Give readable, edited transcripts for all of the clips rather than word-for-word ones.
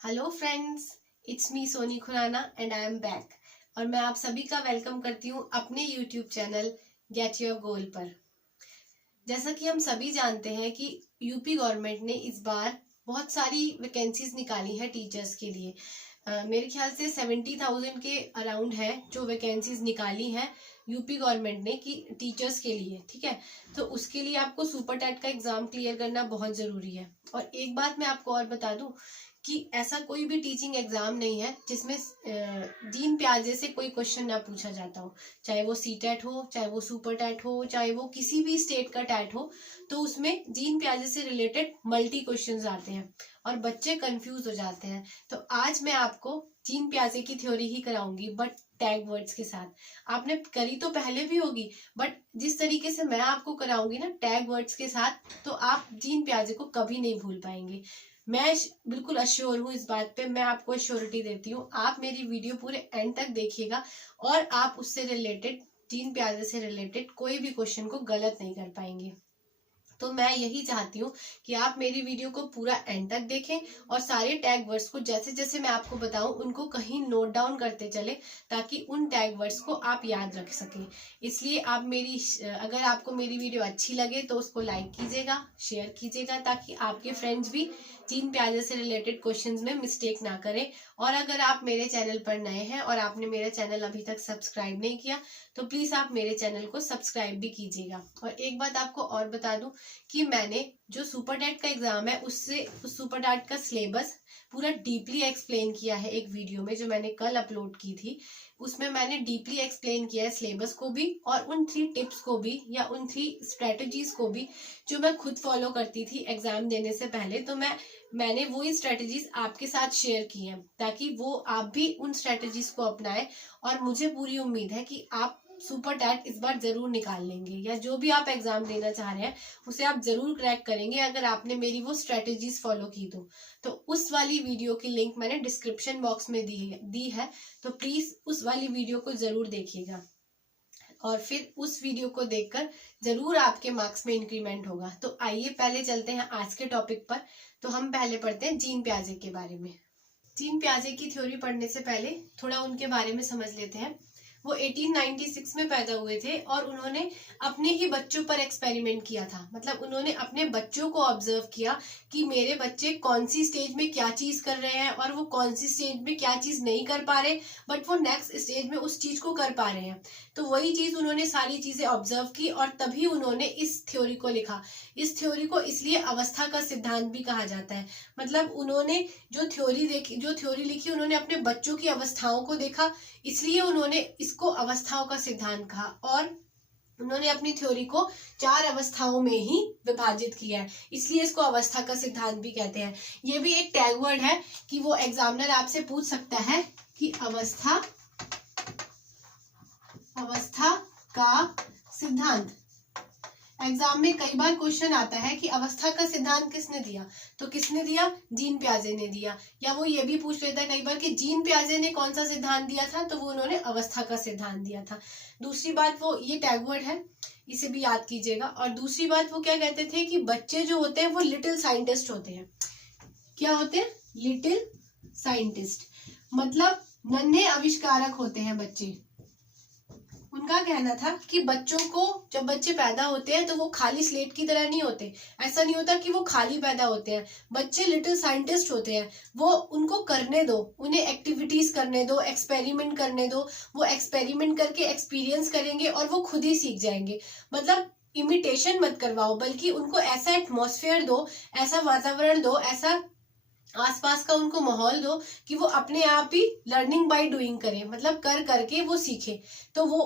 Hello friends, it's me Soni Khurana and I am back. और मैं आप सभी का वेलकम करती हूँ अपने YouTube channel get your goal पर। जैसा कि हम सभी जानते हैं कि यूपी गवर्नमेंट ने इस बार बहुत सारी वैकेंसीज निकाली है टीचर्स के लिए। मेरे ख्याल से 70,000 के अराउंड है जो वैकेंसीज निकाली हैं यूपी गवर्नमेंट ने कि टीचर्स के लिए। ठीक है, तो उसके लिए आपको सुपर टेट का एग्जाम क्लियर करना बहुत जरूरी है। और एक बात मैं आपको और बता दूं कि ऐसा कोई भी टीचिंग एग्जाम नहीं है जिसमें जीन प्याजे से कोई क्वेश्चन ना पूछा जाता हो। चाहे वो सी टेट हो, चाहे वो सुपर टेट हो, चाहे वो किसी भी स्टेट का टेट हो, तो उसमें जीन प्याजे से रिलेटेड मल्टी क्वेश्चंस आते हैं और बच्चे कंफ्यूज हो जाते हैं। तो आज मैं आपको जीन प्याजे की थ्योरी ही कराऊंगी, बट टैग वर्ड्स के साथ। आपने करी तो पहले भी होगी, बट जिस तरीके से मैं आपको कराऊंगी ना टैग वर्ड्स के साथ, तो आप जीन प्याजे को कभी नहीं भूल पाएंगे। मैं बिल्कुल अश्योर हूँ इस बात पे, मैं आपको अश्योरिटी देती हूँ। आप मेरी वीडियो पूरे एंड तक देखिएगा और आप उससे रिलेटेड, जीन प्याजे से रिलेटेड कोई भी क्वेश्चन को गलत नहीं कर पाएंगे। तो मैं यही चाहती हूँ कि आप मेरी वीडियो को पूरा एंड तक देखें और सारे टैग वर्ड्स को जैसे जैसे मैं आपको बताऊं उनको कहीं नोट डाउन करते चले, ताकि उन टैग वर्ड्स को आप याद रख सकें। इसलिए आप अगर आपको मेरी वीडियो अच्छी लगे तो उसको लाइक कीजिएगा, शेयर कीजिएगा, ताकि आपके फ्रेंड्स भी जीन प्याजे से रिलेटेड क्वेश्चंस में मिस्टेक ना करें। और अगर आप मेरे चैनल पर नए हैं और आपने मेरा चैनल अभी तक सब्सक्राइब नहीं किया, तो प्लीज आप मेरे चैनल को सब्सक्राइब भी कीजिएगा। और एक बात आपको और बता दूं कि मैंने जो सुपर टेट का एग्जाम है उससे उस सुपर टेट का सिलेबस पूरा डीपली एक्सप्लेन किया है एक वीडियो में जो मैंने कल अपलोड की थी। उसमें मैंने डीपली एक्सप्लेन किया है सिलेबस को भी और उन 3 टिप्स को भी, या उन 3 स्ट्रेटजीज को भी जो मैं खुद फॉलो करती थी एग्जाम देने से पहले। तो मैंने वो स्ट्रेटजीज आपके साथ शेयर की हैं ताकि वो आप भी उन स्ट्रेटजीज को अपनाएं। और मुझे पूरी उम्मीद है कि आप सुपर टेट इस बार जरूर निकाल लेंगे, या जो भी आप एग्जाम देना चाह रहे हैं उसे आप जरूर क्रैक करेंगे अगर आपने मेरी वो स्ट्रेटेजीज फॉलो की तो उस वाली वीडियो की लिंक मैंने डिस्क्रिप्शन बॉक्स में दी है। तो प्लीज उस वाली वीडियो को जरूर देखिएगा और फिर उस वीडियो को देखकर जरूर आपके मार्क्स में इंक्रीमेंट होगा। तो आइए पहले चलते हैं आज के टॉपिक पर। तो हम पहले पढ़ते हैं जीन प्याजे के बारे में। जीन प्याजे की थ्योरी पढ़ने से पहले थोड़ा उनके बारे में समझ लेते हैं। वो 1896 में पैदा हुए थे और उन्होंने अपने ही बच्चों पर एक्सपेरिमेंट किया था। मतलब उन्होंने अपने बच्चों को ऑब्जर्व किया कि मेरे बच्चे कौन सी स्टेज में क्या चीज कर रहे हैं और वो कौन सी स्टेज में क्या चीज नहीं कर पा रहे, बट वो नेक्स्ट स्टेज में उस चीज को कर पा रहे हैं। तो वही चीज उन्होंने सारी चीजें ऑब्जर्व की और तभी उन्होंने इस थ्योरी को लिखा। इस थ्योरी को इसलिए अवस्था का सिद्धांत भी कहा जाता है। मतलब उन्होंने जो थ्योरी लिखी उन्होंने अपने बच्चों की अवस्थाओं को देखा, इसलिए उन्होंने इसको अवस्थाओं का सिद्धांत कहा। और उन्होंने अपनी थ्योरी को 4 अवस्थाओं में ही विभाजित किया है, इसलिए इसको अवस्था का सिद्धांत भी कहते हैं। ये भी एक टैग वर्ड है कि वो एग्जामिनर आपसे पूछ सकता है कि अवस्था का सिद्धांत। एग्जाम में कई बार क्वेश्चन आता है कि अवस्था का सिद्धांत किसने दिया, तो किसने दिया? जीन प्याजे ने दिया। या वो ये भी पूछ लेता है कई बार कि जीन प्याजे ने कौन सा सिद्धांत दिया था, तो वो उन्होंने अवस्था का सिद्धांत दिया था। दूसरी बात, वो ये टैग वर्ड है, इसे भी याद कीजिएगा। और दूसरी बात वो क्या कहते थे कि बच्चे जो होते हैं वो लिटिल साइंटिस्ट होते हैं। क्या होते हैं? लिटिल साइंटिस्ट, मतलब नन्हे आविष्कारक होते हैं बच्चे। उनका कहना था कि बच्चों को, जब बच्चे पैदा होते हैं तो वो खाली स्लेट की तरह नहीं होते। ऐसा नहीं होता कि वो खाली पैदा होते हैं। बच्चे लिटिल साइंटिस्ट होते हैं। वो उनको करने दो, उन्हें एक्टिविटीज करने दो, एक्सपेरिमेंट करने दो। वो एक्सपेरिमेंट करके एक्सपीरियंस करेंगे और वो खुद ही सीख जाएंगे। मतलब इमिटेशन मत करवाओ, बल्कि उनको ऐसा एटमॉस्फेयर दो, ऐसा वातावरण दो, ऐसा आसपास का उनको माहौल दो कि वो अपने आप ही लर्निंग बाय डूइंग करें, मतलब कर करके वो सीखे। तो वो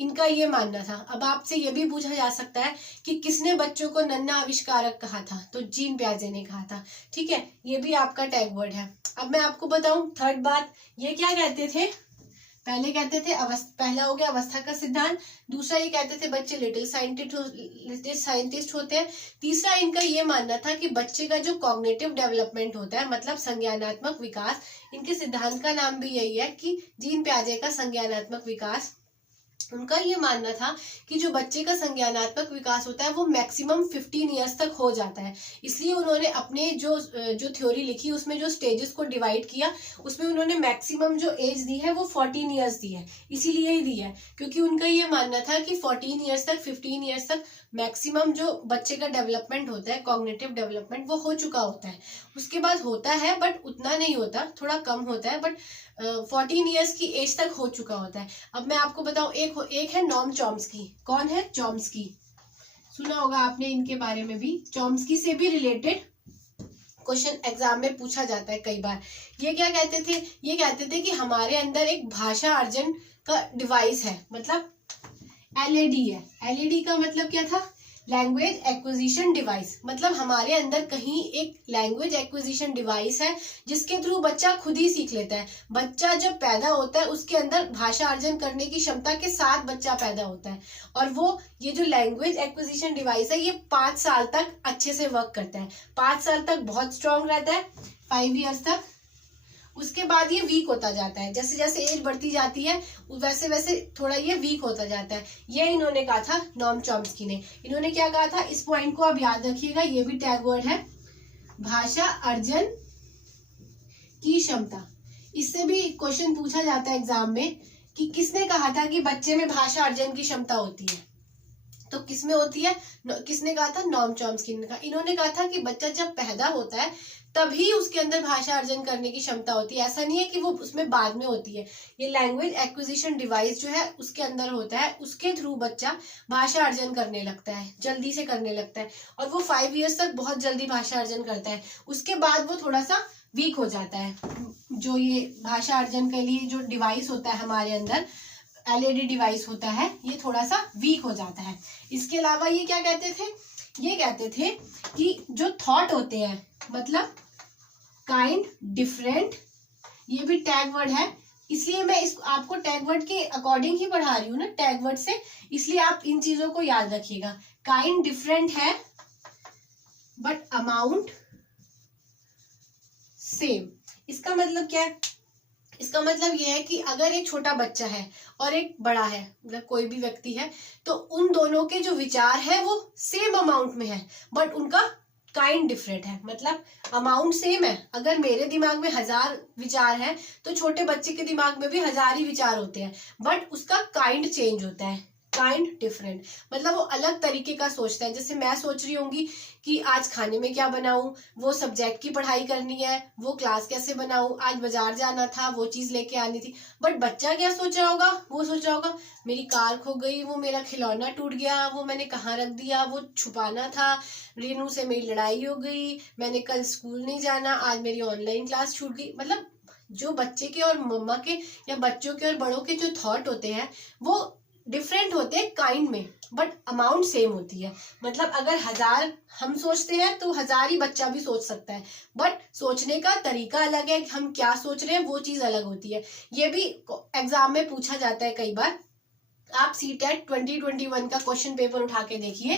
इनका ये मानना था। अब आपसे ये भी पूछा जा सकता है कि किसने बच्चों को नन्हा आविष्कारक कहा था, तो जीन प्याजे ने कहा था। ठीक है, ये भी आपका टैग वर्ड है। अब मैं आपको बताऊं थर्ड बात, ये क्या कहते थे? पहले कहते थे पहला हो गया अवस्था का सिद्धांत, दूसरा ये कहते थे बच्चे लिटिल साइंटिस्ट होते हैं। तीसरा इनका ये मानना था कि बच्चे का जो कॉग्निटिव डेवलपमेंट होता है, मतलब संज्ञानात्मक विकास, इनके सिद्धांत का नाम भी यही है कि जीन प्याजे का संज्ञानात्मक विकास उनका ये मानना था कि जो बच्चे का संज्ञानात्मक विकास होता है वो मैक्सिमम 15 ईयर्स तक हो जाता है। इसलिए उन्होंने अपने जो थ्योरी लिखी उसमें जो स्टेजेस को डिवाइड किया, उसमें उन्होंने मैक्सिमम जो एज दी है वो 14 ईयर्स दी है। इसीलिए ही दी है क्योंकि उनका ये मानना था कि 14 ईयर्स तक, 15 ईयर्स तक मैक्सिमम जो बच्चे का डेवलपमेंट होता है, कॉग्निटिव डेवलपमेंट, वो हो चुका होता है। उसके बाद होता है बट उतना नहीं होता, थोड़ा कम होता है, बट 14 ईयर्स की एज तक हो चुका होता है। अब मैं आपको बताऊं, एक है नॉम चॉम्स्की। कौन है? चॉम्स्की। सुना होगा आपने इनके बारे में भी। चॉम्स्की से भी रिलेटेड क्वेश्चन एग्जाम में पूछा जाता है कई बार। ये क्या कहते थे? ये कहते थे कि हमारे अंदर एक भाषा अर्जन का डिवाइस है, मतलब एलएडी है। एलएडी का मतलब क्या था? Language acquisition device. मतलब हमारे अंदर कहीं एक लैंग्वेज एक्विजिशन डिवाइस है जिसके थ्रू बच्चा खुद ही सीख लेता है। बच्चा जब पैदा होता है उसके अंदर भाषा अर्जन करने की क्षमता के साथ बच्चा पैदा होता है, और वो ये जो लैंग्वेज एक्विजिशन डिवाइस है ये 5 साल तक अच्छे से वर्क करता है। 5 साल तक बहुत स्ट्रांग रहता है, 5 ईयर्स तक। उसके बाद ये वीक होता जाता है, जैसे जैसे एज बढ़ती जाती है वैसे वैसे थोड़ा ये वीक होता जाता है। ये इन्होंने कहा था, नॉम चॉम्स्की ने। इन्होंने क्या कहा था, इस पॉइंट को आप याद रखिएगा, ये भी टैग वर्ड है, भाषा अर्जन की क्षमता। इससे भी क्वेश्चन पूछा जाता है एग्जाम में कि किसने कहा था कि बच्चे में भाषा अर्जन की क्षमता होती है, तो किसमें होती है? किसने कहा था? नॉम चॉम्स्की ने कहा। इन्होंने कहा था कि बच्चा जब पैदा होता है तभी उसके अंदर भाषा अर्जन करने की क्षमता होती है, ऐसा नहीं है कि वो उसमें बाद में होती है। ये लैंग्वेज एक्विजिशन डिवाइस जो है उसके अंदर होता है, उसके थ्रू बच्चा भाषा अर्जन करने लगता है, जल्दी से करने लगता है, और वो 5 ईयर्स तक बहुत जल्दी भाषा अर्जन करता है। उसके बाद वो थोड़ा सा वीक हो जाता है। जो ये भाषा अर्जन के लिए जो डिवाइस होता है हमारे अंदर, एलईडी डिवाइस होता है, ये थोड़ा सा वीक हो जाता है। इसके अलावा ये क्या कहते थे? ये कहते थे कि जो थॉट होते हैं, मतलब काइंड, डिफरेंट, ये भी टैग वर्ड है, इसलिए मैं इसको आपको टैग वर्ड के अकॉर्डिंग ही पढ़ा रही हूँ ना, टैग वर्ड से, इसलिए आप इन चीजों को याद रखिएगा। काइंड डिफरेंट है बट अमाउंट सेम। इसका मतलब क्या है? इसका मतलब यह है कि अगर एक छोटा बच्चा है और एक बड़ा है, मतलब कोई भी व्यक्ति है, तो उन दोनों के जो विचार है वो सेम अमाउंट में है, बट उनका काइंड डिफरेंट है। मतलब अमाउंट सेम है। अगर मेरे दिमाग में 1000 विचार है तो छोटे बच्चे के दिमाग में भी 1000 ही विचार होते हैं, बट उसका काइंड चेंज होता है, काइंड डिफरेंट। मतलब वो अलग तरीके का सोचता है। जैसे मैं सोच रही होंगी कि आज खाने में क्या बनाऊं, वो सब्जेक्ट की पढ़ाई करनी है, वो क्लास कैसे बनाऊं, आज बाजार जाना था, वो चीज लेके आनी थी, बट बच्चा क्या सोच रहा होगा? वो सोच रहा होगा मेरी कार खो गई, वो मेरा खिलौना टूट गया, वो मैंने कहाँ रख दिया, वो छुपाना था, रीनू से मेरी लड़ाई हो गई, मैंने कल स्कूल नहीं जाना, आज मेरी ऑनलाइन क्लास छूट गई। मतलब जो बच्चे के और मम्मा के या बच्चों के और बड़ों के जो थॉट होते हैं वो डिफरेंट होते हैं काइंड में, बट अमाउंट सेम होती है। मतलब अगर 1000 हम सोचते हैं तो 1000 ही बच्चा भी सोच सकता है, बट सोचने का तरीका अलग है, हम क्या सोच रहे हैं वो चीज अलग होती है। ये भी एग्जाम में पूछा जाता है कई बार। आप सीटेट 2021 का क्वेश्चन पेपर उठा के देखिए,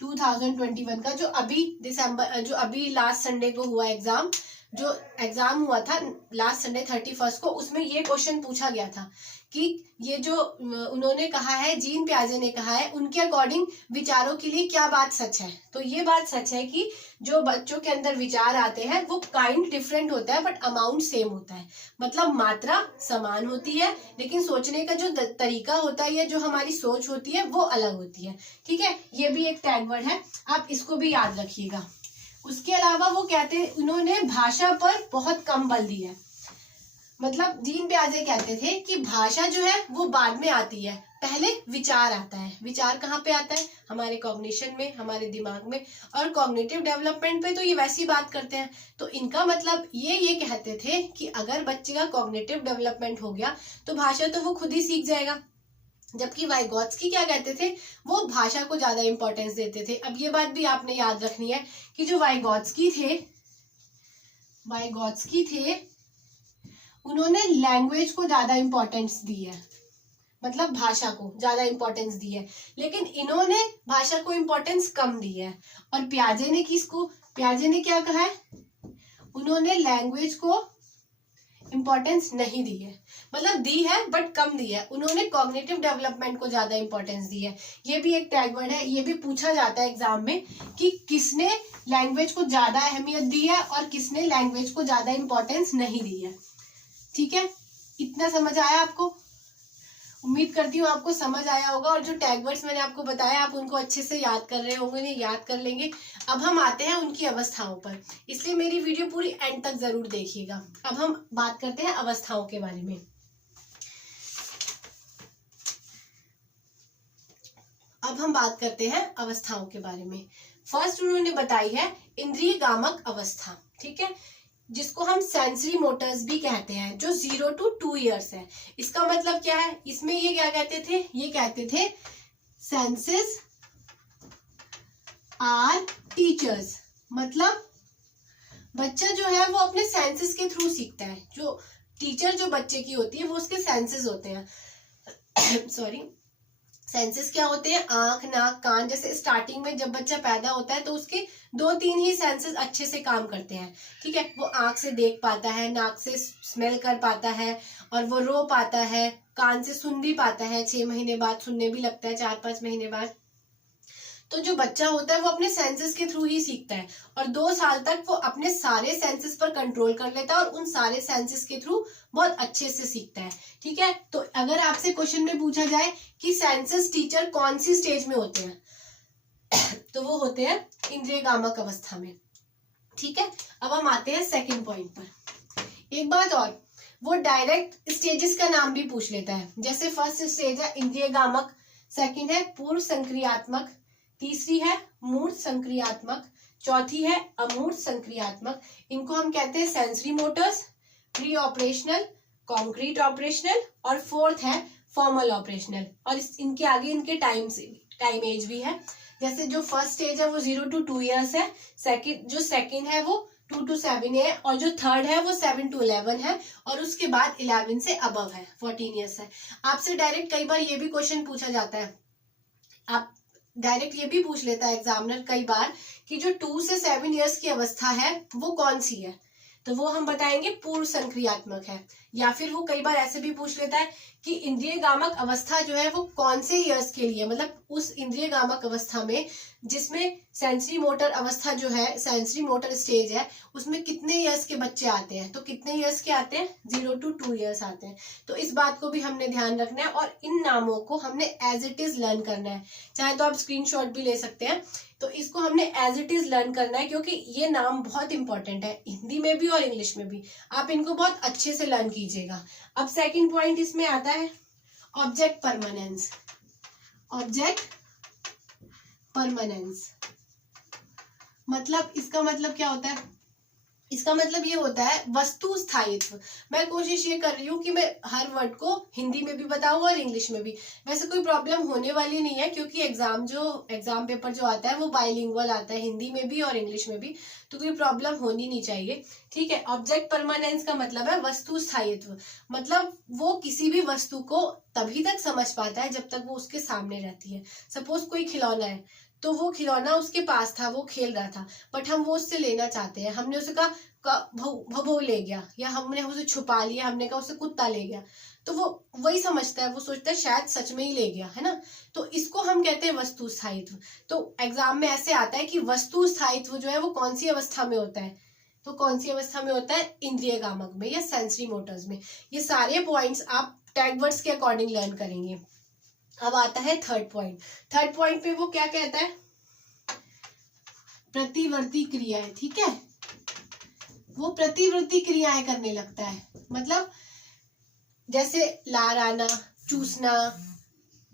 2021 का, जो अभी लास्ट संडे को हुआ एग्जाम, जो एग्जाम हुआ था लास्ट संडे 31 को, उसमें ये क्वेश्चन पूछा गया था कि ये जो उन्होंने कहा है, जीन प्याजे ने कहा है, उनके अकॉर्डिंग विचारों के लिए क्या बात सच है? तो ये बात सच है कि जो बच्चों के अंदर विचार आते हैं वो काइंड डिफरेंट होता है बट अमाउंट सेम होता है। मतलब मात्रा समान होती है लेकिन सोचने का जो तरीका होता है या जो हमारी सोच होती है वो अलग होती है। ठीक है, ये भी एक टैग वर्ड है, आप इसको भी याद रखिएगा। उसके अलावा वो कहते हैं, उन्होंने भाषा पर बहुत कम बल दिया है। मतलब जीन प्याजे कहते थे कि भाषा जो है वो बाद में आती है, पहले विचार आता है। विचार कहाँ पे आता है? हमारे कॉग्निशन में, हमारे दिमाग में। और कॉग्निटिव डेवलपमेंट पे तो ये वैसी बात करते हैं। तो इनका मतलब ये कहते थे कि अगर बच्चे का कॉग्निटिव डेवलपमेंट हो गया तो भाषा तो वो खुद ही सीख जाएगा। जबकि वाइगोत्स्की क्या कहते थे? वो भाषा को ज्यादा इंपॉर्टेंस देते थे। अब ये बात भी आपने याद रखनी है कि जो वाइगोत्स्की थे उन्होंने लैंग्वेज को ज्यादा इंपॉर्टेंस दी है, मतलब भाषा को ज्यादा इंपॉर्टेंस दी है, लेकिन इन्होंने भाषा को इंपॉर्टेंस कम दी है। और प्याजे ने क्या कहा है? उन्होंने लैंग्वेज को इंपॉर्टेंस नहीं दी है, मतलब दी है बट कम दी है। उन्होंने कॉग्निटिव डेवलपमेंट को ज्यादा इंपॉर्टेंस दी है। ये भी एक टैग वर्ड है, ये भी पूछा जाता है एग्जाम में कि किसने लैंग्वेज को ज्यादा अहमियत दी है और किसने लैंग्वेज को ज्यादा इंपॉर्टेंस नहीं दी है। ठीक है, इतना समझ आया आपको? उम्मीद करती हूँ आपको समझ आया होगा, और जो टैग वर्ड्स मैंने आपको बताया आप उनको अच्छे से याद कर रहे होंगे, नहीं याद कर लेंगे। अब हम आते हैं उनकी अवस्थाओं पर, इसलिए मेरी वीडियो पूरी एंड तक जरूर देखिएगा। अब हम बात करते हैं अवस्थाओं के बारे में। अब हम बात करते हैं अवस्थाओं के बारे में। फर्स्ट उन्होंने बताई है इंद्रिय गामक अवस्था, ठीक है, जिसको हम सेंसरी मोटर्स भी कहते हैं, जो 0 to 2 ईयर्स है। इसका मतलब क्या है? इसमें ये क्या कहते थे? ये कहते थे सेंसेस आर टीचर्स, मतलब बच्चा जो है वो अपने सेंसेस के थ्रू सीखता है। जो टीचर जो बच्चे की होती है वो उसके सेंसेस होते हैं। सॉरी, सेंसेस क्या होते हैं? आंख, नाक, कान। जैसे स्टार्टिंग में जब बच्चा पैदा होता है तो उसके 2-3 ही सेंसेस अच्छे से काम करते हैं, ठीक है। वो आंख से देख पाता है, नाक से स्मेल कर पाता है, और वो रो पाता है, कान से सुन भी पाता है, 6 महीने बाद सुनने भी लगता है, 4-5 महीने बाद। तो जो बच्चा होता है वो अपने सेंसेस के थ्रू ही सीखता है, और 2 साल तक वो अपने सारे सेंसेस पर कंट्रोल कर लेता है और उन सारे सेंसेस के थ्रू बहुत अच्छे से सीखता है, ठीक है। तो अगर आपसे क्वेश्चन में पूछा जाए कि सेंसेस टीचर कौन सी स्टेज में होते हैं, तो वो होते हैं इंद्रिय गामक अवस्था में, ठीक है। अब हम आते हैं सेकंड पॉइंट पर। एक बात और, वो डायरेक्ट स्टेजेस का नाम भी पूछ लेता है। जैसे फर्स्ट स्टेज है इंद्रिय गामक, सेकंड है पूर्व संक्रियात्मक, तीसरी है मूर्त संक्रियात्मक, चौथी है अमूर्त संक्रियात्मक। इनको हम कहते हैं sensory Motors, pre operational, concrete operational, और फोर्थ है फॉर्मल ऑपरेशनल। और इनके आगे इनके टाइम एज भी है। जैसे जो फर्स्ट स्टेज है वो 0 to 2 ईयर्स है, जो सेकंड है वो 2 to 7 है, और जो थर्ड है वो 7 to 11 है, और उसके बाद 11 से अबव है, 14 ईयर्स है। आपसे डायरेक्ट कई बार ये भी क्वेश्चन पूछा जाता है, आप डायरेक्ट ये भी पूछ लेता है एग्जामिनर कई बार कि जो 2 से 7 ईयर्स की अवस्था है वो कौन सी है, तो वो हम बताएंगे पूर्व संक्रियात्मक है। या फिर वो कई बार ऐसे भी पूछ लेता है कि इंद्रिय गामक अवस्था जो है वो कौन से ईयर्स के लिए, मतलब उस इंद्रिय गामक अवस्था में जिसमें सेंसरी मोटर अवस्था जो है, सेंसरी मोटर स्टेज है, उसमें कितने ईयर्स के बच्चे आते हैं, तो कितने ईयर्स के आते हैं? 0 to 2 ईयर्स आते हैं। तो इस बात को भी हमने ध्यान रखना है, और इन नामों को हमने एज इट इज लर्न करना है। चाहे तो आप स्क्रीनशॉट भी ले सकते हैं। तो इसको हमने एज इट इज लर्न करना है, क्योंकि ये नाम बहुत इंपॉर्टेंट है, हिंदी में भी और इंग्लिश में भी। आप इनको बहुत अच्छे से लर्न कीजिएगा। अब सेकंड पॉइंट इसमें आता है ऑब्जेक्ट परमानेंस। ऑब्जेक्ट परमानेंस मतलब, इसका मतलब क्या होता है? इसका मतलब ये होता है वस्तु स्थायित्व। मैं कोशिश ये कर रही हूँ कि मैं हर वर्ड को हिंदी में भी बताऊँ और इंग्लिश में भी। वैसे कोई प्रॉब्लम होने वाली नहीं है, क्योंकि एग्जाम पेपर जो आता है वो बाइलिंगुअल आता है, हिंदी में भी और इंग्लिश में भी, तो कोई प्रॉब्लम होनी नहीं चाहिए, ठीक है। ऑब्जेक्ट परमानेंस का मतलब है वस्तु स्थायित्व, मतलब वो किसी भी वस्तु को तभी तक समझ पाता है जब तक वो उसके सामने रहती है। सपोज कोई खिलौना है, तो वो खिलौना उसके पास था, वो खेल रहा था, बट हम वो उससे लेना चाहते हैं। हमने उसे कहा भगो ले गया, या हमने उसे छुपा लिया, हमने कहा उसे कुत्ता ले गया, तो वो वही समझता है, वो सोचता है शायद सच में ही ले गया, है ना। तो इसको हम कहते हैं वस्तु स्थायित्व। तो एग्जाम में ऐसे आता है कि वस्तु स्थायित्व जो है वो कौन सी अवस्था में होता है, तो कौन सी अवस्था में होता है? इंद्रिय गामक में या सेंसरी मोटर्स में। ये सारे पॉइंट्स आप टैग वर्ड्स के अकॉर्डिंग लर्न करेंगे। अब आता है थर्ड पॉइंट। थर्ड पॉइंट पे वो क्या कहता है? प्रतिवर्ती क्रियाएं, ठीक है। वो प्रतिवर्ती क्रियाएं करने लगता है, मतलब जैसे लार आना, चूसना,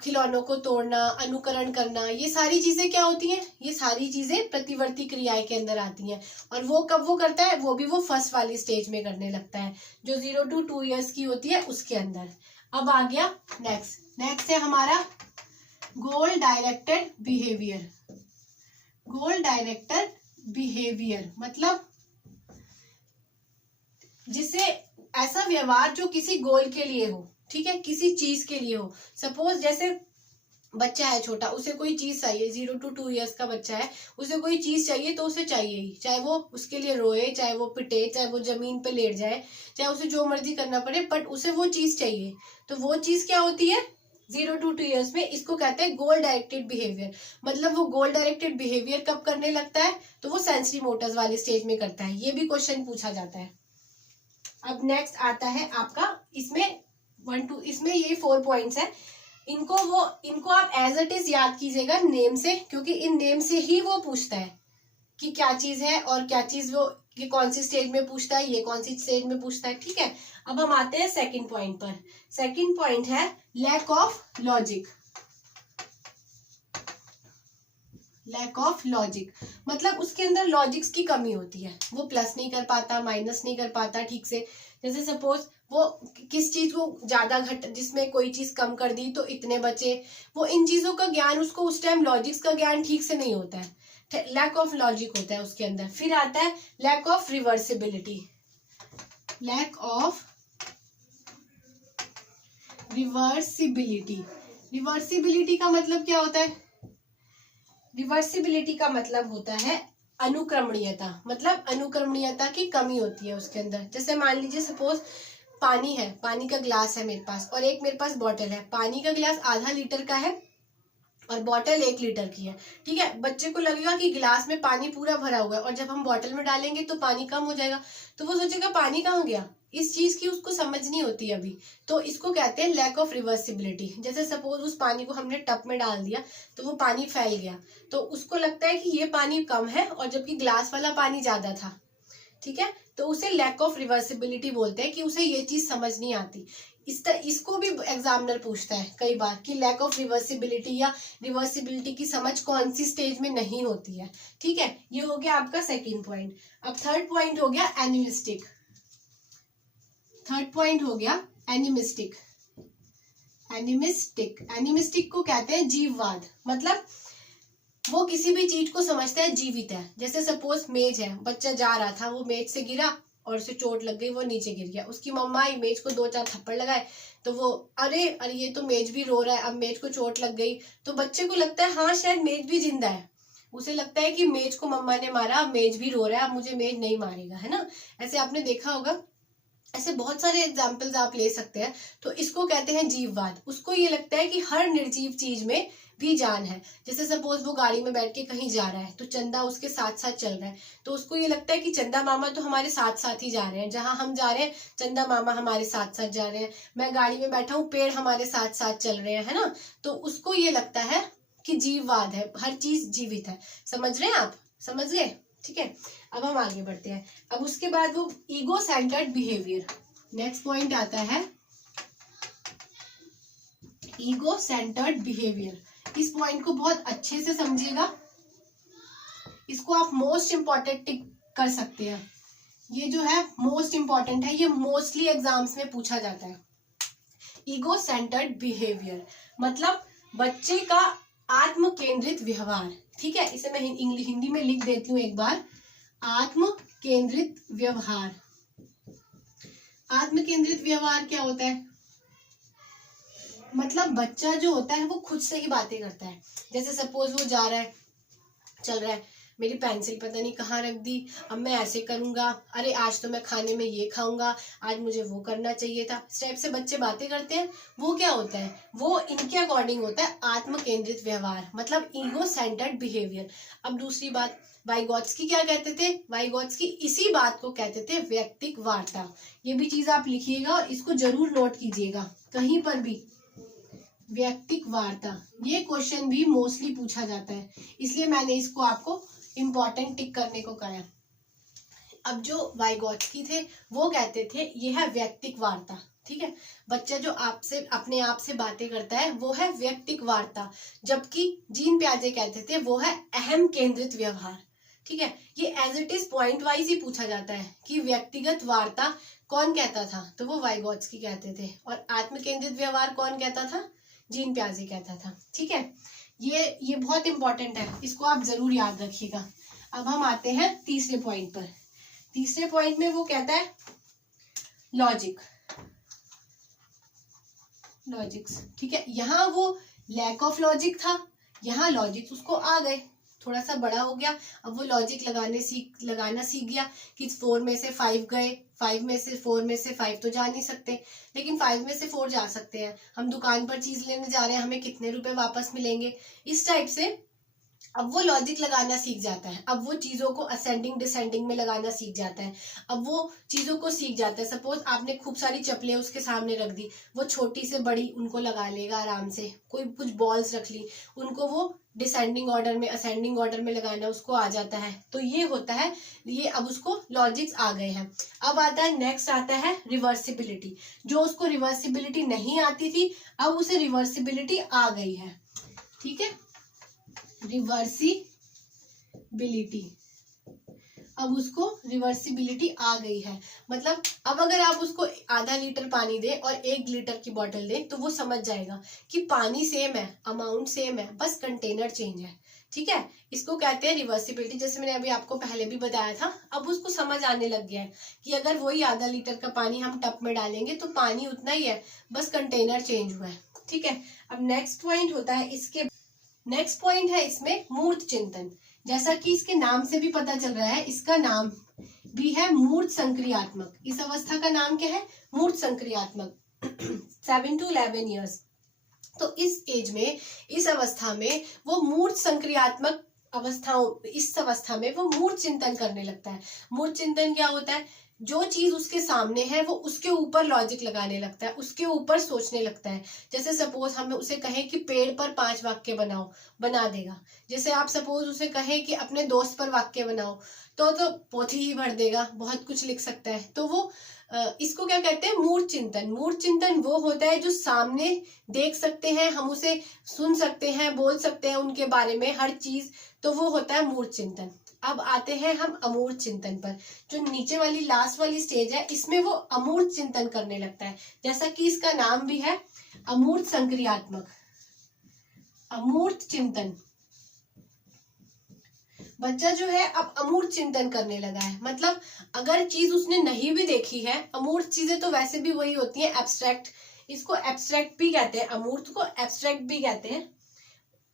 खिलौनों को तोड़ना, अनुकरण करना, ये सारी चीजें क्या होती हैं? ये सारी चीजें प्रतिवर्ती क्रियाएं के अंदर आती हैं। और वो कब वो करता है? वो भी वो फर्स्ट वाली स्टेज में करने लगता है, जो 0 to 2 ईयर्स की होती है उसके अंदर। अब आ गया नेक्स्ट है हमारा गोल डायरेक्टेड बिहेवियर। गोल डायरेक्टेड बिहेवियर मतलब जिसे ऐसा व्यवहार जो किसी गोल के लिए हो, ठीक है, किसी चीज के लिए हो। सपोज जैसे बच्चा है छोटा, उसे कोई चीज चाहिए, 0 to 2 ईयर्स का बच्चा है, उसे कोई चीज चाहिए तो उसे चाहिए ही, चाहे वो उसके लिए रोए, चाहे वो पिटे, चाहे वो जमीन पे लेट जाए, चाहे उसे जो मर्जी करना पड़े, बट उसे वो चीज चाहिए। तो वो चीज क्या होती है 0 to 2 ईयर्स में? इसको कहते हैं गोल डायरेक्टेड बिहेवियर। मतलब वो गोल डायरेक्टेड बिहेवियर कब करने लगता है? तो वो सेंसरी मोटर्स वाली स्टेज में करता है। ये भी क्वेश्चन पूछा जाता है। अब नेक्स्ट आता है आपका, इसमें 1 2, इसमें ये 4 पॉइंट्स है। इनको आप एज इट इज याद कीजिएगा नेम से, क्योंकि इन नेम से ही वो पूछता है कि क्या चीज है और क्या चीज वो, ये कौन सी स्टेज में पूछता है, ये कौन सी स्टेज में पूछता है। ठीक है, अब हम आते हैं सेकंड पॉइंट पर। सेकंड पॉइंट है lack of logic. Lack of logic मतलब उसके अंदर लॉजिक्स की कमी होती है, वो प्लस नहीं कर पाता, माइनस नहीं कर पाता ठीक से। जैसे सपोज वो किस चीज को ज्यादा घट, जिसमें कोई चीज कम कर दी तो इतने बचे, वो इन चीजों का ज्ञान उसको उस टाइम लॉजिक्स का ज्ञान ठीक से नहीं होता है, लैक ऑफ लॉजिक होता है उसके अंदर। फिर आता है lack of reversibility. Lack of reversibility. Reversibility का मतलब क्या होता है? रिवर्सिबिलिटी का मतलब होता है अनुक्रमणीयता। मतलब अनुक्रमणीयता की कमी होती है उसके अंदर। जैसे मान लीजिए सपोज पानी है, पानी का ग्लास है मेरे पास, और एक मेरे पास बॉटल है। पानी का ग्लास आधा लीटर का है और बॉटल 1 लीटर की है। ठीक है, बच्चे को लगेगा कि गिलास में पानी पूरा भरा हुआ है, और जब हम बॉटल में डालेंगे तो पानी कम हो जाएगा, तो वो सोचेगा पानी कहाँ गया। इस चीज की उसको समझ नहीं होती अभी, तो इसको कहते हैं लैक ऑफ रिवर्सिबिलिटी। जैसे सपोज उस पानी को हमने टब में डाल दिया तो वो पानी फैल गया, तो उसको लगता है कि ये पानी कम है, और जबकि ग्लास वाला पानी ज्यादा था। ठीक है, तो उसे लैक ऑफ रिवर्सिबिलिटी बोलते हैं, कि उसे ये चीज समझ नहीं आती। इसको भी एग्जामिनर पूछता है कई बार कि लैक ऑफ रिवर्सिबिलिटी या रिवर्सिबिलिटी की समझ कौन सी स्टेज में नहीं होती है। ठीक है, ये हो गया आपका सेकंड पॉइंट। अब थर्ड पॉइंट हो गया एनिमिस्टिक। थर्ड पॉइंट हो गया एनिमिस्टिक। एनिमिस्टिक, एनिमिस्टिक को कहते हैं जीववाद। मतलब वो किसी भी चीज को समझता है जीवित है। जैसे सपोज मेज है, बच्चा जा रहा था, वो मेज से गिरा और उसे चोट लग गई, वो नीचे गिर गया। उसकी मम्मा आई, मेज को 2-4 थप्पड़ लगाए, तो वो अरे अरे ये तो मेज भी रो रहा है, अब मेज को चोट लग गई। तो बच्चे को लगता है हाँ शायद मेज भी जिंदा है। उसे लगता है कि मेज को मम्मा ने मारा, अब मेज भी रो रहा है, अब मुझे मेज नहीं मारेगा, है ना। ऐसे आपने देखा होगा, ऐसे बहुत सारे एग्जाम्पल्स आप ले सकते हैं। तो इसको कहते हैं जीववाद। उसको ये लगता है कि हर निर्जीव चीज में भी जान है। जैसे सपोज वो गाड़ी में बैठ के कहीं जा रहा है, तो चंदा उसके साथ साथ चल रहा है, तो उसको ये लगता है कि चंदा मामा तो हमारे साथ साथ ही जा रहे हैं, जहां हम जा रहे हैं चंदा मामा हमारे साथ साथ जा रहे हैं। मैं गाड़ी में बैठा हूँ, पेड़ हमारे साथ साथ चल रहे हैं, है ना। तो उसको ये लगता है कि जीववाद है, हर चीज जीवित है। समझ रहे हैं आप? समझ गए? ठीक है, अब हम आगे बढ़ते हैं। अब उसके बाद वो ego centred behaviour. Next point आता है ईगो सेंटर्ड बिहेवियर। इस पॉइंट को बहुत अच्छे से समझिएगा, इसको आप मोस्ट इंपॉर्टेंट टिक कर सकते हैं। ये जो है मोस्ट इंपॉर्टेंट है, ये मोस्टली एग्जाम्स में पूछा जाता है। ईगो सेंटर्ड बिहेवियर मतलब बच्चे का आत्म केंद्रित व्यवहार। ठीक है, इसे मैं हिंदी में लिख देती हूँ एक बार। आत्म केंद्रित व्यवहार। आत्म केंद्रित व्यवहार क्या होता है? मतलब बच्चा जो होता है वो खुद से ही बातें करता है। जैसे सपोज वो जा रहा है, चल रहा है, मेरी पेंसिल पता नहीं कहाँ रख दी, अब मैं ऐसे करूंगा, अरे आज तो मैं खाने में ये खाऊंगा, आज मुझे वो करना चाहिए था। इस टाइप से बच्चे बातें करते हैं। वो क्या होता है? वो इनके अकॉर्डिंग होता है आत्म केंद्रित व्यवहार, मतलब ईगो सेंटर्ड बिहेवियर। अब दूसरी बात, वाइगोत्स्की क्या कहते थे? वाइगोत्स्की इसी बात को कहते थे व्यक्तिक वार्ता। ये भी चीज आप लिखिएगा और इसको जरूर नोट कीजिएगा कहीं पर भी। व्यक्तिक वार्ता, ये क्वेश्चन भी मोस्टली पूछा जाता है, इसलिए मैंने इसको आपको इम्पोर्टेंट टिक करने को कहा। अब जो वाइगोत्स्की थे वो कहते थे ये है व्यक्तिक वार्ता। ठीक है, बच्चा जो आपसे अपने आप से बातें करता है वो है व्यक्तिक वार्ता, जबकि जीन प्याजे कहते थे वो है अहम केंद्रित व्यवहार। ठीक है, ये as it is point wise ही पूछा जाता है कि व्यक्तिगत वार्ता कौन कहता था, तो वो वाइगोत्स्की कहते थे, और आत्म केंद्रित व्यवहार कौन कहता था? जीन प्याजे कहता था। ठीक है, ये बहुत इंपॉर्टेंट है, इसको आप जरूर याद रखिएगा। अब हम आते हैं तीसरे पॉइंट पर। तीसरे पॉइंट में वो कहता है लॉजिक। लॉजिक्स। ठीक है, यहाँ वो लैक ऑफ लॉजिक था, यहाँ लॉजिक उसको आ गए, थोड़ा सा बड़ा हो गया, अब वो लॉजिक लगाना सीख गया कि 4 में से 5 गए, 4 में से 5 तो जा नहीं सकते, लेकिन 5 में से 4 जा सकते हैं। हम दुकान पर चीज लेने जा रहे हैं, हमें कितने रुपए वापस मिलेंगे, इस टाइप से अब वो लॉजिक लगाना सीख जाता है। अब वो चीजों को असेंडिंग डिसेंडिंग में लगाना सीख जाता है। अब वो चीजों को सीख जाता है। सपोज आपने खूब सारी चप्पलें उसके सामने रख दी, वो छोटी से बड़ी उनको लगा लेगा आराम से। कोई कुछ बॉल्स रख ली, उनको वो डिसेंडिंग ऑर्डर में असेंडिंग ऑर्डर में लगाना उसको आ जाता है। तो ये होता है, ये अब उसको लॉजिक्स आ गए हैं। अब आता है नेक्स्ट, आता है रिवर्सिबिलिटी। जो उसको रिवर्सिबिलिटी नहीं आती थी, अब उसे रिवर्सिबिलिटी आ गई है। ठीक है, रिवर्सिबिलिटी, अब उसको रिवर्सिबिलिटी आ गई है। मतलब अब अगर आप उसको आधा लीटर पानी दे और 1 लीटर की बोतल दे, तो वो समझ जाएगा कि पानी सेम है, अमाउंट सेम है, बस कंटेनर चेंज है। ठीक है, इसको कहते हैं रिवर्सिबिलिटी। जैसे मैंने अभी आपको पहले भी बताया था, अब उसको समझ आने लग गया है कि अगर वही आधा लीटर का पानी हम टब में डालेंगे तो पानी उतना ही है, बस कंटेनर चेंज हुआ है। ठीक है, अब नेक्स्ट पॉइंट होता है नेक्स्ट पॉइंट है इसमें मूर्त चिंतन। जैसा कि इसके नाम से भी पता चल रहा है, इसका नाम भी है मूर्त संक्रियात्मक। इस अवस्था का नाम क्या है? मूर्त संक्रियात्मक। 7 to 11 ईयर्स। तो इस एज में, इस अवस्था में वो मूर्त संक्रियात्मक इस अवस्था में वो मूर्त चिंतन करने लगता है। मूर्त चिंतन क्या होता है? जो चीज उसके सामने है वो उसके ऊपर लॉजिक लगाने लगता है, उसके ऊपर सोचने लगता है। जैसे सपोज हम उसे कहें कि पेड़ पर 5 वाक्य बनाओ, बना देगा। जैसे आप सपोज उसे कहें कि अपने दोस्त पर वाक्य बनाओ, तो पोथी ही भर देगा, बहुत कुछ लिख सकता है। तो वो इसको क्या कहते हैं? मूर्त चिंतन। मूर्त चिंतन वो होता है जो सामने देख सकते हैं, हम उसे सुन सकते हैं, बोल सकते हैं उनके बारे में हर चीज, तो वो होता है मूर्त चिंतन। अब आते हैं हम अमूर्त चिंतन पर। जो नीचे वाली लास्ट वाली स्टेज है, इसमें वो अमूर्त चिंतन करने लगता है। जैसा कि इसका नाम भी है अमूर्त संक्रियात्मक, अमूर्त चिंतन। बच्चा जो है अब अमूर्त चिंतन करने लगा है। मतलब अगर चीज उसने नहीं भी देखी है, अमूर्त चीजें तो वैसे भी वही होती हैं, एब्स्ट्रैक्ट। इसको एब्स्ट्रैक्ट भी कहते हैं, अमूर्त को एब्स्ट्रैक्ट भी कहते हैं।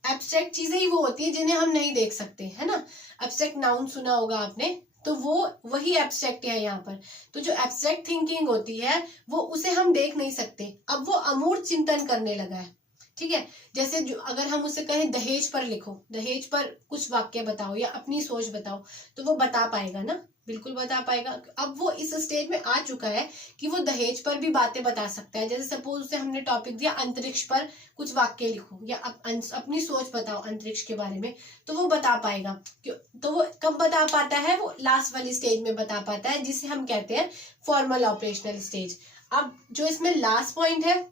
एब्स्ट्रैक्ट चीजें ही वो होती है जिन्हें हम नहीं देख सकते, है ना। एब्स्ट्रैक्ट नाउन सुना होगा आपने, तो वो वही एब्स्ट्रैक्ट है यहाँ पर। तो जो एब्स्ट्रैक्ट थिंकिंग होती है वो उसे हम देख नहीं सकते, अब वो अमूर्त चिंतन करने लगा है। ठीक है, जैसे जो अगर हम उसे कहें दहेज पर लिखो, दहेज पर कुछ वाक्य बताओ या अपनी सोच बताओ, तो वो बता पाएगा ना, बिल्कुल बता पाएगा। अब वो इस स्टेज में आ चुका है कि वो दहेज पर भी बातें बता सकता है। जैसे सपोज उसे हमने टॉपिक दिया अंतरिक्ष पर कुछ वाक्य लिखो या अपनी सोच बताओ अंतरिक्ष के बारे में, तो वो बता पाएगा। तो वो कब बता पाता है? वो लास्ट वाली स्टेज में बता पाता है, जिसे हम कहते हैं फॉर्मल ऑपरेशनल स्टेज। अब जो इसमें लास्ट पॉइंट है,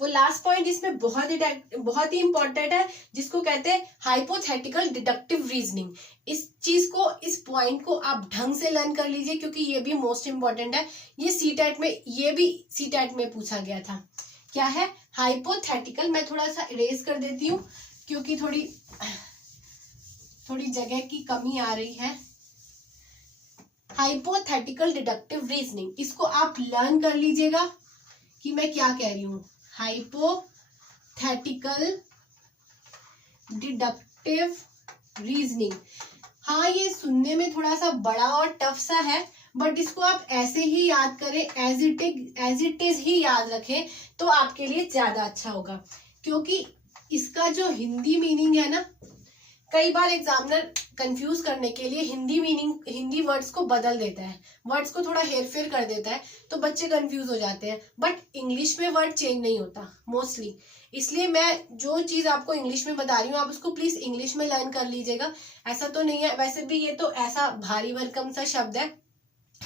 वो लास्ट पॉइंट इसमें बहुत ही इंपॉर्टेंट है, जिसको कहते हैं हाइपोथेटिकल डिडक्टिव रीजनिंग। इस चीज को, इस पॉइंट को आप ढंग से लर्न कर लीजिए, क्योंकि ये भी मोस्ट इंपॉर्टेंट है। ये सीटेट में पूछा गया था। क्या है? हाइपोथेटिकल। मैं थोड़ा सा इरेज कर देती हूँ क्योंकि थोड़ी जगह की कमी आ रही है। हाइपोथेटिकल डिडक्टिव रीजनिंग, इसको आप लर्न कर लीजिएगा कि मैं क्या कह रही हूँ। Hypothetical deductive reasoning. हाँ, ये सुनने में थोड़ा सा बड़ा और टफ सा है, बट इसको आप ऐसे ही याद करें, एज इट इज ही याद रखें, तो आपके लिए ज्यादा अच्छा होगा। क्योंकि इसका जो हिंदी मीनिंग है ना, कई बार एग्जामिनर कंफ्यूज करने के लिए हिंदी वर्ड्स को बदल देता है, वर्ड्स को थोड़ा हेरफेर कर देता है, तो बच्चे कंफ्यूज हो जाते हैं। बट इंग्लिश में वर्ड चेंज नहीं होता मोस्टली, इसलिए मैं जो चीज आपको इंग्लिश में बता रही हूँ, आप उसको प्लीज इंग्लिश में लर्न कर लीजिएगा। ऐसा तो नहीं है, वैसे भी ये तो ऐसा भारी भरकम सा शब्द है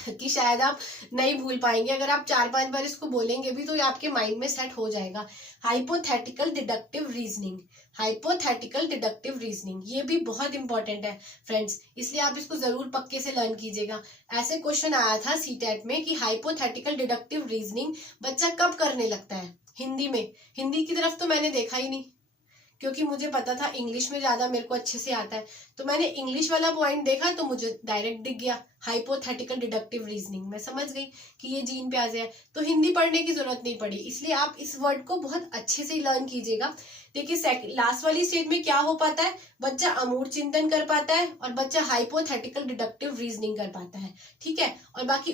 कि शायद आप नहीं भूल पाएंगे। अगर आप 4-5 बार इसको बोलेंगे भी तो ये आपके माइंड में सेट हो जाएगा। Hypothetical deductive reasoning, hypothetical deductive reasoning, ये भी बहुत इंपॉर्टेंट है फ्रेंड्स, इसलिए आप इसको जरूर पक्के से लर्न कीजिएगा। ऐसे क्वेश्चन आया था सीटेट में कि हाइपोथेटिकल डिडक्टिव रीजनिंग बच्चा कब करने लगता है हिंदी में। हिंदी की तरफ तो मैंने देखा ही नहीं क्योंकि मुझे पता था इंग्लिश में ज्यादा मेरे को अच्छे से आता है, तो मैंने इंग्लिश वाला पॉइंट देखा तो मुझे डायरेक्ट दिख गया, हाइपोथेटिकल डिडक्टिव रीजनिंग। मैं समझ गई कि ये जीन प्याजे है, तो हिंदी पढ़ने की जरूरत नहीं पड़ी। इसलिए आप इस वर्ड को बहुत अच्छे से लर्न कीजिएगा। देखिए लास्ट वाली स्टेज में क्या हो पाता है, बच्चा अमूर्त चिंतन कर पाता है और बच्चा हाइपोथेटिकल डिडक्टिव रीजनिंग कर पाता है। ठीक है, और बाकी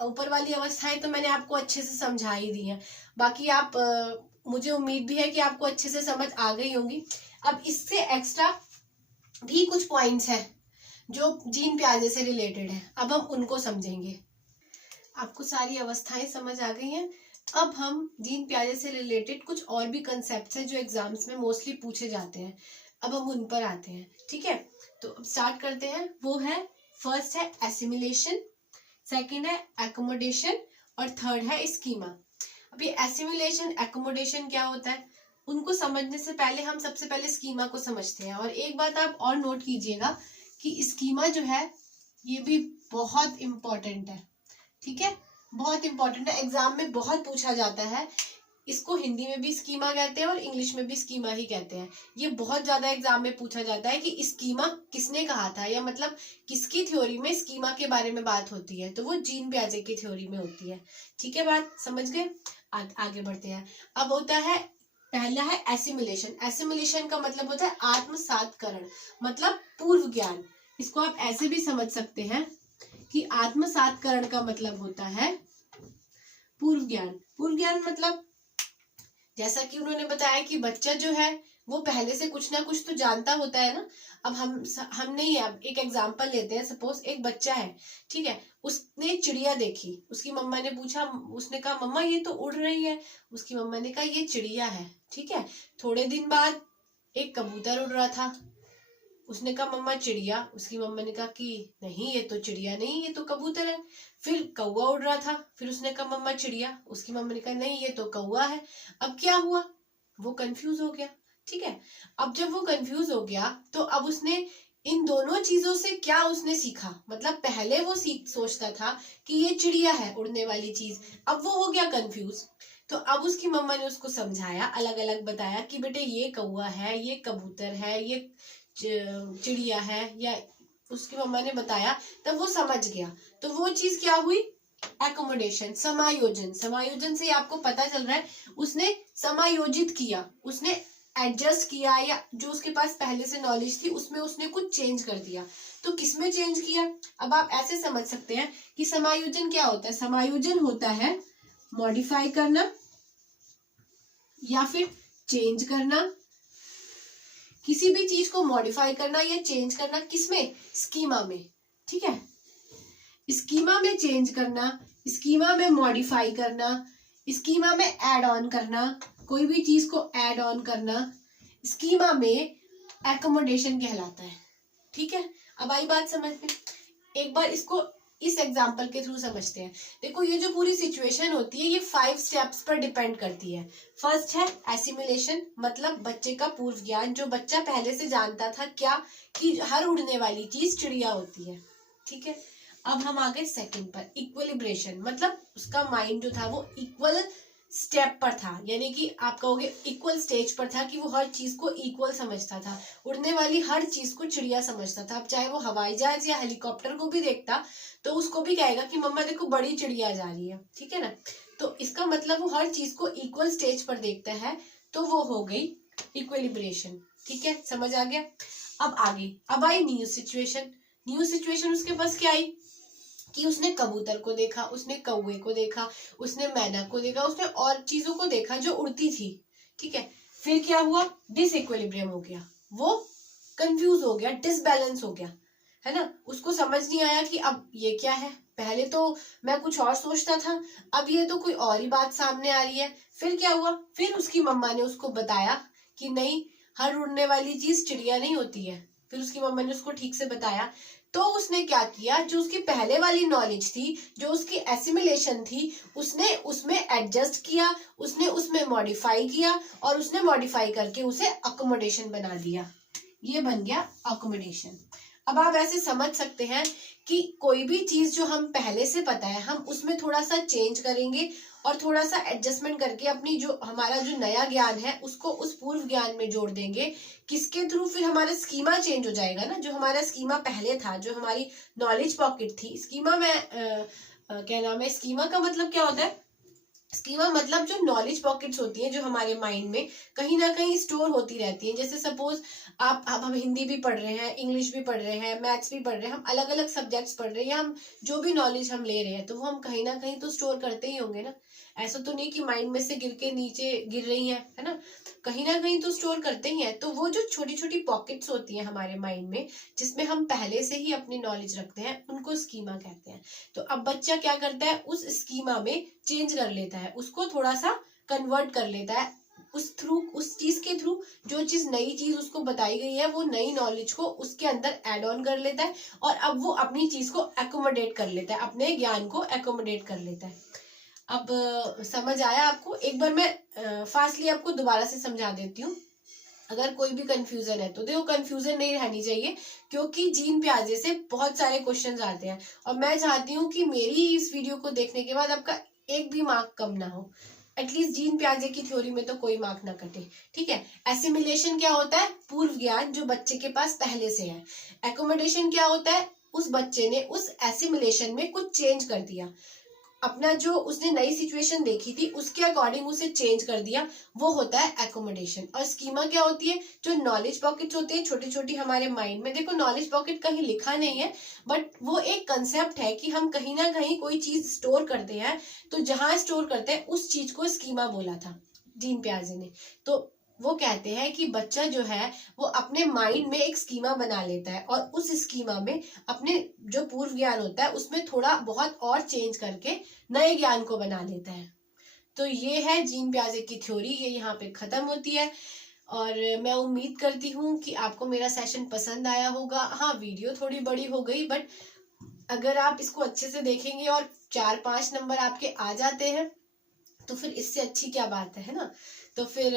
ऊपर वाली अवस्थाएं तो मैंने आपको अच्छे से समझा ही दी है। बाकी आप मुझे उम्मीद भी है कि आपको अच्छे से समझ आ गई होंगी। अब इससे एक्स्ट्रा भी कुछ पॉइंट्स हैं जो जीन प्याजे से रिलेटेड है, अब हम उनको समझेंगे। आपको सारी अवस्थाएं समझ आ गई हैं। अब हम जीन प्याजे से रिलेटेड कुछ और भी कंसेप्ट हैं जो एग्जाम्स में मोस्टली पूछे जाते हैं, अब हम उन पर आते हैं। ठीक है, तो अब स्टार्ट करते हैं। वो है, फर्स्ट है एसिमिलेशन, सेकंड है एकोमोडेशन और थर्ड है स्कीमा। अब ये एसिमिलेशन एकोमोडेशन क्या होता है, उनको समझने से पहले हम सबसे पहले स्कीमा को समझते हैं। और एक बात आप और नोट कीजिएगा कि स्कीमा जो है ये भी बहुत इंपॉर्टेंट है। ठीक है, बहुत इंपॉर्टेंट है, एग्जाम में बहुत पूछा जाता है। इसको हिंदी में भी स्कीमा कहते हैं और इंग्लिश में भी स्कीमा ही कहते हैं। ये बहुत ज्यादा एग्जाम में पूछा जाता है कि स्कीमा किसने कहा था, या मतलब किसकी थ्योरी में स्कीमा के बारे में बात होती है, तो वो जीन प्याजे की थ्योरी में होती है। ठीक है, बात समझ गए। आगे बढ़ते हैं। अब होता है, पहला है एसिमिलेशन। एसिमिलेशन का मतलब होता है आत्मसातकरण, मतलब पूर्व ज्ञान। इसको आप ऐसे भी समझ सकते हैं कि आत्मसातकरण का मतलब होता है पूर्व ज्ञान। पूर्व ज्ञान मतलब जैसा कि उन्होंने बताया कि बच्चा जो है वो पहले से कुछ ना कुछ तो जानता होता है ना। अब हम नहीं है, अब एक एग्जांपल लेते हैं। सपोज एक बच्चा है, ठीक है, उसने चिड़िया देखी, उसकी मम्मा ने पूछा, उसने कहा मम्मा ये तो उड़ रही है, उसकी मम्मा ने कहा ये चिड़िया है। ठीक है, थोड़े दिन बाद एक कबूतर उड़ रहा था, उसने कहा मम्मा चिड़िया, उसकी मम्मा ने कहा कि नहीं ये तो चिड़िया नहीं, ये तो कबूतर है। फिर कौवा उड़ रहा था, फिर उसने कहा मम्मा चिड़िया, उसकी मम्मा ने कहा नहीं ये तो कौवा है। अब क्या हुआ, वो कंफ्यूज हो गया। ठीक है, अब जब वो कंफ्यूज हो गया तो अब उसने इन दोनों चीजों से क्या उसने सीखा, मतलब पहले वो सोचता था कि ये चिड़िया है, उड़ने वाली चीज, अब वो हो गया कंफ्यूज। तो अब उसकी मम्मा ने उसको समझाया, अलग अलग बताया कि बेटे ये कौवा है, ये कबूतर है, ये चिड़िया है, या उसकी मम्मा ने बताया, तब वो समझ गया। तो वो चीज क्या हुई, एकोमोडेशन, समायोजन। समायोजन से आपको पता चल रहा है उसने समायोजित किया, उसने एडजस्ट किया, या जो उसके पास पहले से नॉलेज थी उसमें उसने कुछ चेंज कर दिया। तो किसमें चेंज किया, अब आप ऐसे समझ सकते हैं कि समायोजन क्या होता है। समायोजन होता है मॉडिफाई करना या फिर चेंज करना, किसी भी चीज को मॉडिफाई करना या चेंज करना, किसमें, स्कीमा में। ठीक है, स्कीमा में चेंज करना, स्कीमा में मॉडिफाई करना, स्कीमा में ऐड ऑन करना, कोई भी चीज को ऐड ऑन करना, स्कीमा में एकोमोडेशन कहलाता है। ठीक है, अब आई बात समझ में। एक बार इसको इस एग्जाम्पल के थ्रू समझते हैं। देखो ये जो पूरी सिचुएशन होती है ये 5 स्टेप्स पर डिपेंड करती है। फर्स्ट है एसिमिलेशन, मतलब बच्चे का पूर्व ज्ञान, जो बच्चा पहले से जानता था क्या, कि हर उड़ने वाली चीज चिड़िया होती है। ठीक है, अब हम आ गए सेकंड पर, इक्विलिब्रेशन, मतलब उसका माइंड जो था वो इक्वल स्टेप पर था, यानी कि आप कहोगे इक्वल स्टेज पर था, कि वो हर चीज को इक्वल समझता था, उड़ने वाली हर चीज को चिड़िया समझता था। अब चाहे वो हवाई जहाज या हेलीकॉप्टर को भी देखता तो उसको भी कहेगा कि मम्मा देखो बड़ी चिड़िया जा रही है। ठीक है ना, तो इसका मतलब वो हर चीज को इक्वल स्टेज पर देखता है, तो वो हो गई इक्विलिब्रेशन। ठीक है, समझ आ गया। अब आगे, अब I knew situation. New situation उसके पास क्या आई कि उसने कबूतर को देखा, उसने कौवे को देखा, उसने मैना को देखा, उसने और चीजों को देखा जो उड़ती थी। ठीक है, फिर क्या हुआ, डिसइक्विलिब्रियम हो गया, वो कंफ्यूज हो गया, डिसबैलेंस हो गया, है ना। उसको समझ नहीं आया कि अब ये क्या है, पहले तो मैं कुछ और सोचता था, अब ये तो कोई और ही बात सामने आ रही है। फिर क्या हुआ, फिर उसकी मम्मा ने उसको बताया कि नहीं, हर उड़ने वाली चीज चिड़िया नहीं होती है। फिर उसकी मम्मा ने उसको ठीक से बताया, तो उसने क्या किया, जो उसकी पहले वाली नॉलेज थी, जो उसकी एसिमिलेशन थी, उसने उसमें एडजस्ट किया, उसने उसमें मॉडिफाई किया, और उसने मॉडिफाई करके उसे अकोमोडेशन बना दिया। ये बन गया अकोमोडेशन। अब आप ऐसे समझ सकते हैं कि कोई भी चीज जो हम पहले से पता है, हम उसमें थोड़ा सा चेंज करेंगे और थोड़ा सा एडजस्टमेंट करके अपनी जो हमारा जो नया ज्ञान है उसको उस पूर्व ज्ञान में जोड़ देंगे। किसके थ्रू? फिर हमारा स्कीमा चेंज हो जाएगा ना। जो हमारा स्कीमा पहले था, जो हमारी नॉलेज पॉकेट थी, स्कीमा में क्या नाम है, स्कीमा का मतलब क्या होता है? स्कीमा मतलब जो नॉलेज पॉकेट्स होती हैं, जो हमारे माइंड में कहीं ना कहीं स्टोर होती रहती हैं। जैसे सपोज आप, अब हम हिंदी भी पढ़ रहे हैं, इंग्लिश भी पढ़ रहे हैं, मैथ्स भी पढ़ रहे हैं, हम अलग अलग सब्जेक्ट्स पढ़ रहे हैं, या हम जो भी नॉलेज हम ले रहे हैं तो वो हम कहीं ना कहीं तो स्टोर करते ही होंगे ना। ऐसा तो नहीं कि माइंड में से गिर के नीचे गिर रही है ना, कहीं ना कहीं तो स्टोर करते ही है। तो वो जो छोटी छोटी पॉकेट्स होती हैं हमारे माइंड में, जिसमें हम पहले से ही अपनी नॉलेज रखते हैं, उनको स्कीमा कहते हैं। तो अब बच्चा क्या करता है, उस स्कीमा में चेंज कर लेता है, उसको थोड़ा सा कन्वर्ट कर लेता है, उस चीज के थ्रू, जो चीज नई चीज उसको बताई गई है, वो नई नॉलेज को उसके अंदर एड ऑन कर लेता है, और अब वो अपनी चीज को एकोमोडेट कर लेता है, अपने ज्ञान को एकोमोडेट कर लेता है। अब समझ आया आपको? एक बार मैं फास्टली आपको दोबारा से समझा देती हूँ। अगर कोई भी कंफ्यूजन है तो देखो, कंफ्यूजन नहीं रहनी चाहिए, क्योंकि जीन प्याजे से बहुत सारे क्वेश्चंस आते हैं, और मैं चाहती हूँ कि मेरी इस वीडियो को देखने के बाद आपका एक भी मार्क कम ना हो। एटलीस्ट जीन प्याजे की थ्योरी में तो कोई मार्क ना कटे, ठीक है। एसिमिलेशन क्या होता है? पूर्व ज्ञान जो बच्चे के पास पहले से है। एकोमोडेशन क्या होता है? उस बच्चे ने उस एसिमिलेशन में कुछ चेंज कर दिया, अपना जो उसने नई सिचुएशन देखी थी उसके अकॉर्डिंग उसे चेंज कर दिया, वो होता है एकोमोडेशन। और स्कीमा क्या होती है? जो नॉलेज पॉकेट्स होती है छोटी छोटी हमारे माइंड में, देखो नॉलेज पॉकेट कहीं लिखा नहीं है, बट वो एक कंसेप्ट है कि हम कहीं ना कहीं कोई चीज स्टोर करते हैं, तो जहां स्टोर करते हैं उस चीज को स्कीमा बोला था जीन प्याजे ने। तो वो कहते हैं कि बच्चा जो है वो अपने माइंड में एक स्कीमा बना लेता है, और उस स्कीमा में अपने जो पूर्व ज्ञान होता है उसमें थोड़ा बहुत और चेंज करके नए ज्ञान को बना लेता है। तो ये है जीन प्याजे की थ्योरी, ये यहाँ पे खत्म होती है। और मैं उम्मीद करती हूँ कि आपको मेरा सेशन पसंद आया होगा। हाँ, वीडियो थोड़ी बड़ी हो गई, बट अगर आप इसको अच्छे से देखेंगे और 4-5 नंबर आपके आ जाते हैं तो फिर इससे अच्छी क्या बात है ना। तो फिर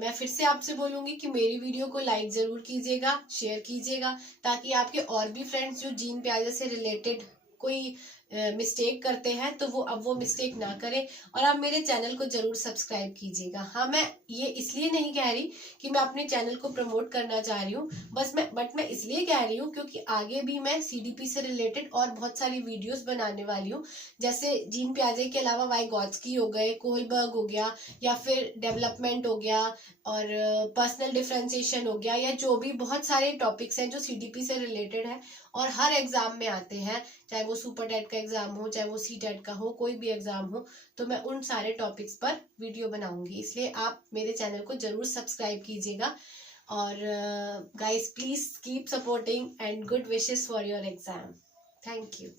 मैं फिर से आपसे बोलूंगी कि मेरी वीडियो को लाइक जरूर कीजिएगा, शेयर कीजिएगा, ताकि आपके और भी फ्रेंड्स जो जीन प्याजे से रिलेटेड कोई मिस्टेक करते हैं तो वो अब वो मिस्टेक ना करें। और आप मेरे चैनल को जरूर सब्सक्राइब कीजिएगा। हाँ, मैं ये इसलिए नहीं कह रही कि मैं अपने चैनल को प्रमोट करना चाह रही हूँ, बट मैं इसलिए कह रही हूँ क्योंकि आगे भी मैं सीडीपी से रिलेटेड और बहुत सारी वीडियोस बनाने वाली हूँ। जैसे जीन प्याजे के अलावा वाइगॉत्स्की हो गए, कोहलबर्ग हो गया, या फिर डेवलपमेंट हो गया, और पर्सनल डिफरेंशिएशन हो गया, या जो भी बहुत सारे टॉपिक्स हैं जो सीडीपी से रिलेटेड है और हर एग्जाम में आते हैं, चाहे वो सुपर टेट का एग्जाम हो, चाहे वो सी टेट का हो, कोई भी एग्जाम हो, तो मैं उन सारे टॉपिक्स पर वीडियो बनाऊंगी। इसलिए आप मेरे चैनल को जरूर सब्सक्राइब कीजिएगा। और guys, please keep supporting and good wishes for your exam. Thank you.